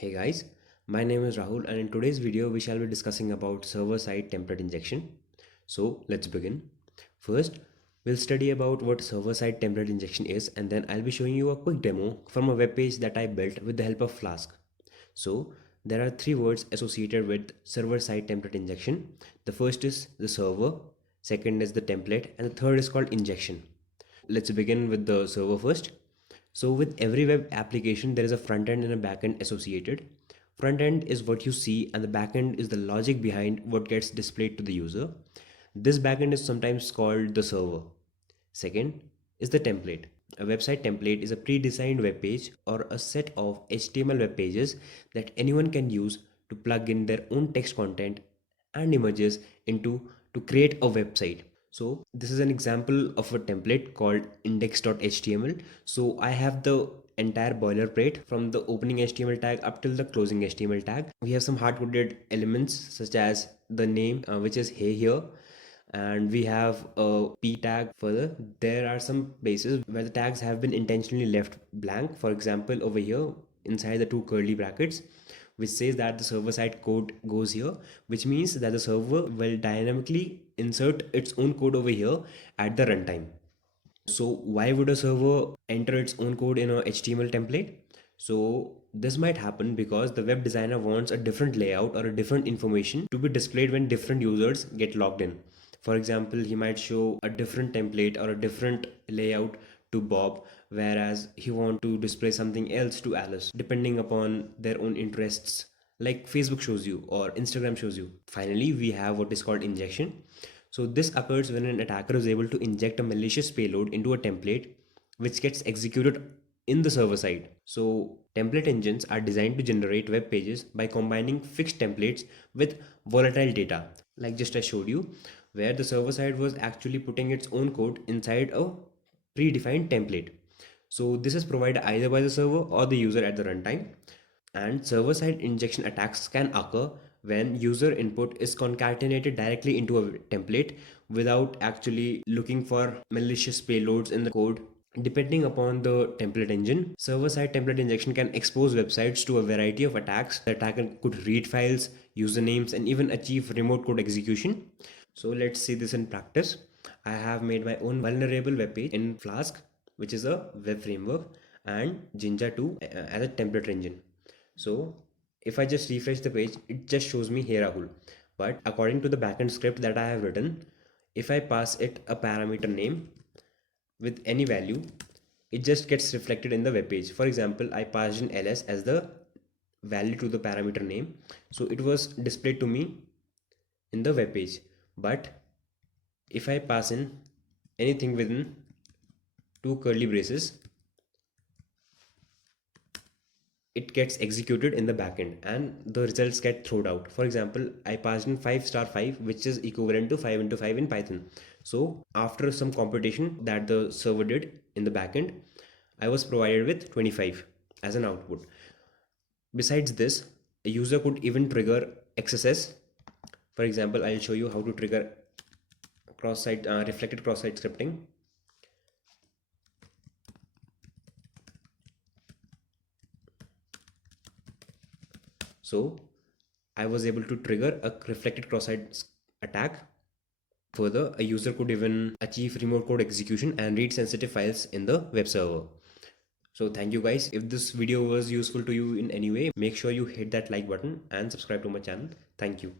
Hey guys, my name is Rahul and in today's video we shall be discussing about server-side template injection. So let's begin. First, we'll study about what server-side template injection is and then I'll be showing you a quick demo from a web page that I built with the help of Flask. So there are three words associated with server-side template injection. The first is the server, second is the template and the third is called injection. Let's begin with the server first. So with every web application, there is a front end and a back end associated. Front end is what you see and the back end is the logic behind what gets displayed to the user. This back end is sometimes called the server. Second is the template. A website template is a pre-designed web page or a set of HTML web pages that anyone can use to plug in their own text content and images into to create a website. So this is an example of a template called index.html. So I have the entire boilerplate from the opening HTML tag up till the closing HTML tag. We have some hard-coded elements such as the name, which is hey here, and we have a p tag. Further, there are some places where the tags have been intentionally left blank. For example, over here inside the two curly brackets, which says that the server side code goes here, which means that the server will dynamically insert its own code over here at the runtime. So why would a server enter its own code in a HTML template? So this might happen because the web designer wants a different layout or a different information to be displayed when different users get logged in. For example, he might show a different template or a different layout to Bob, whereas he wants to display something else to Alice, depending upon their own interests, like Facebook shows you or Instagram shows you. Finally, we have what is called injection. So this occurs when an attacker is able to inject a malicious payload into a template which gets executed in the server side. So template engines are designed to generate web pages by combining fixed templates with volatile data, like just I showed you, where the server side was actually putting its own code inside a predefined template. So this is provided either by the server or the user at the runtime. And server-side injection attacks can occur when user input is concatenated directly into a template without actually looking for malicious payloads in the code. Depending upon the template engine, server-side template injection can expose websites to a variety of attacks. The attacker could read files, usernames, and even achieve remote code execution. So let's see this in practice. I have made my own vulnerable web page in Flask, which is a web framework, and Jinja 2 as a template engine. So if I just refresh the page, it just shows me Hey Rahul. But according to the backend script that I have written, if I pass it a parameter name with any value, it just gets reflected in the web page. For example, I passed in ls as the value to the parameter name. So it was displayed to me in the web page. But if I pass in anything within two curly braces, it gets executed in the backend and the results get thrown out. For example, I passed in 5 star 5, which is equivalent to 5 into 5 in Python. So after some computation that the server did in the backend, I was provided with 25 as an output. Besides this, a user could even trigger XSS. For example, I'll show you how to trigger cross-site reflected cross-site scripting. So I was able to trigger a reflected cross-site attack. Further, a user could even achieve remote code execution and read sensitive files in the web server. So thank you guys. If this video was useful to you in any way, make sure you hit that like button and subscribe to my channel. Thank you.